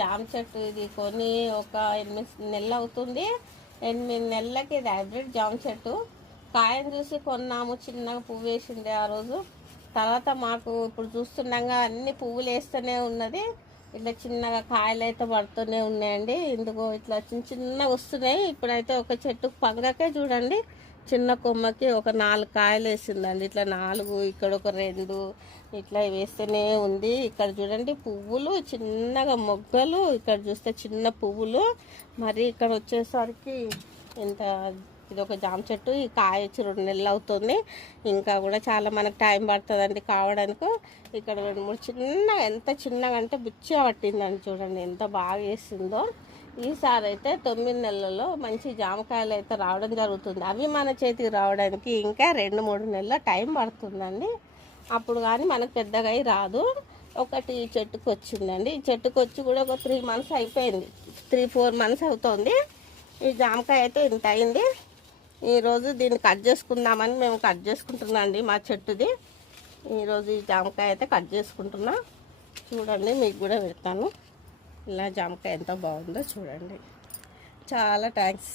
జామ చెట్టు ఇది కొని ఒక 8 నెలలు అవుతుంది. 8 నెలలకి ఇది హైబ్రిడ్ జామ చెట్టు. కాయను చూసి కొన్నాము, చిన్నగా పువ్వు వేసింది ఆ రోజు. తర్వాత మాకు ఇప్పుడు చూస్తుండగా అన్ని పువ్వులు వేస్తూనే ఉన్నది. ఇట్లా చిన్నగా కాయలు అయితే పడుతూనే ఉన్నాయండి. ఇందుకు ఇట్లా చిన్నగా వస్తున్నాయి. ఇప్పుడైతే ఒక చెట్టు పంగకే చూడండి, చిన్న కొమ్మకి ఒక 4 కాయలు వేసిందండి. ఇట్లా 4, ఇక్కడ ఒక 2 ఇట్లా వేస్తూనే ఉంది. ఇక్కడ చూడండి పువ్వులు చిన్నగా మొగ్గలు, ఇక్కడ చూస్తే చిన్న పువ్వులు. మరి ఇక్కడ వచ్చేసరికి ఇంత ఇది ఒక జామ చెట్టు. ఈ కాయ వచ్చి 2 నెలలు అవుతుంది. ఇంకా కూడా చాలా మనకు టైం పడుతుందండి కావడానికి. ఇక్కడ 2, 3 చిన్నగా, ఎంత చిన్నగా అంటే బుచ్చ పట్టిందండి. చూడండి ఎంత బాగా వేసిందో. ఈసారి అయితే 9 నెలల్లో మంచి జామకాయలు అయితే రావడం జరుగుతుంది. అవి మన చేతికి రావడానికి ఇంకా 2-3 నెలల టైం పడుతుందండి. అప్పుడు కానీ మనకు పెద్దగా రాదు. ఒకటి చెట్టుకు వచ్చిందండి. ఈ చెట్టుకు వచ్చి కూడా ఒక 3 మంత్స్ అయిపోయింది. 3-4 మంత్స్ అవుతుంది. ఈ జామకాయ అయితే ఇంత అయింది. ఈరోజు దీన్ని కట్ చేసుకుందామని మేము కట్ చేసుకుంటున్నాం అండి మా చెట్టుది. ఈరోజు ఈ జామకాయ అయితే కట్ చేసుకుంటున్నా. చూడండి, మీకు కూడా పెడతాను. ఇలా జామకాయ ఎంత బాగుందో చూడండి. చాలా థ్యాంక్స్.